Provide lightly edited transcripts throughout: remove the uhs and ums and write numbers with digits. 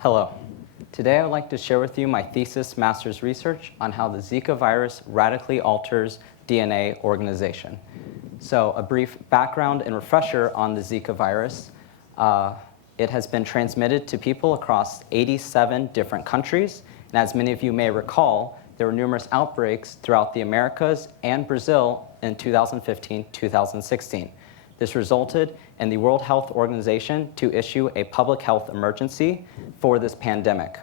Hello. Today I would like to share with you my thesis master's research on how the Zika virus radically alters DNA organization. So a brief background and refresher on the Zika virus. It has been transmitted to people across 87 different countries. And as many of you may recall, there were numerous outbreaks throughout the Americas and Brazil in 2015-2016. This resulted in the World Health Organization to issue a public health emergency for this pandemic.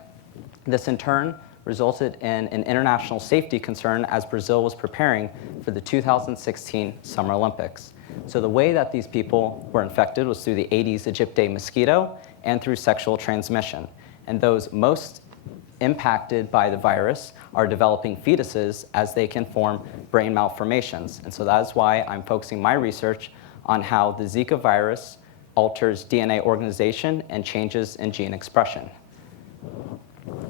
This in turn resulted in an international safety concern as Brazil was preparing for the 2016 Summer Olympics. So the way that these people were infected was through the Aedes aegypti mosquito and through sexual transmission. And those most impacted by the virus are developing fetuses as they can form brain malformations. And so that is why I'm focusing my research on how the Zika virus alters DNA organization and changes in gene expression.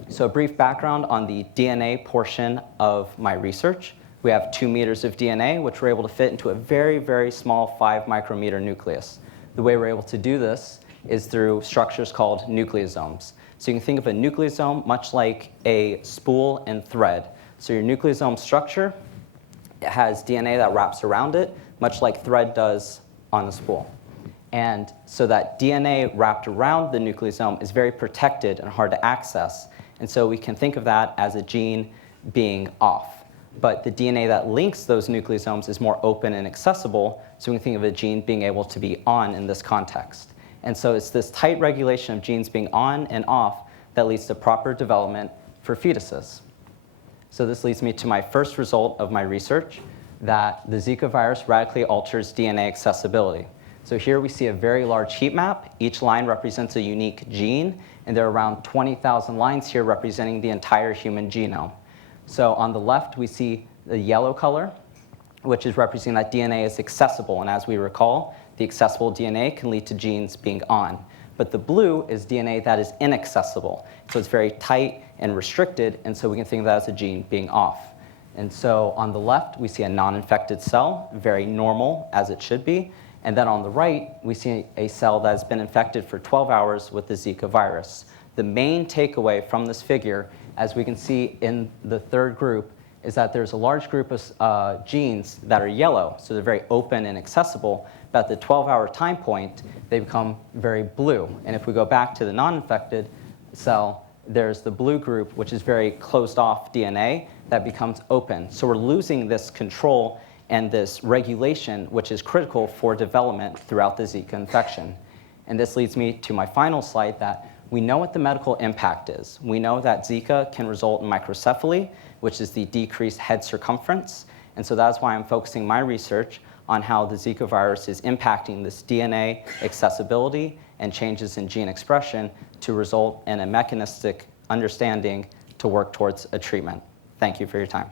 So a brief background on the DNA portion of my research. We have 2 meters of DNA, which we're able to fit into a very, very small 5 micrometer nucleus. The way we're able to do this is through structures called nucleosomes. So you can think of a nucleosome much like a spool and thread. So your nucleosome structure, it has DNA that wraps around it, much like thread does on a spool. And so that DNA wrapped around the nucleosome is very protected and hard to access. And so we can think of that as a gene being off. But the DNA that links those nucleosomes is more open and accessible, so we can think of a gene being able to be on in this context. And so it's this tight regulation of genes being on and off that leads to proper development for fetuses. So this leads me to my first result of my research, that the Zika virus radically alters DNA accessibility. So here we see a very large heat map. Each line represents a unique gene, and there are around 20,000 lines here representing the entire human genome. So on the left, we see the yellow color, which is representing that DNA is accessible. And as we recall, the accessible DNA can lead to genes being on. But the blue is DNA that is inaccessible. So it's very tight and restricted, and so we can think of that as a gene being off. And so on the left, we see a non-infected cell, very normal, as it should be. And then on the right, we see a cell that has been infected for 12 hours with the Zika virus. The main takeaway from this figure, as we can see in the third group, is that there's a large group of genes that are yellow, so they're very open and accessible, but at the 12-hour time point, they become very blue. And if we go back to the non-infected cell, there's the blue group, which is very closed-off DNA that becomes open. So we're losing this control and this regulation, which is critical for development throughout the Zika infection. And this leads me to my final slide, that we know what the medical impact is. We know that Zika can result in microcephaly, which is the decreased head circumference. And so that's why I'm focusing my research on how the Zika virus is impacting this DNA accessibility and changes in gene expression to result in a mechanistic understanding to work towards a treatment. Thank you for your time.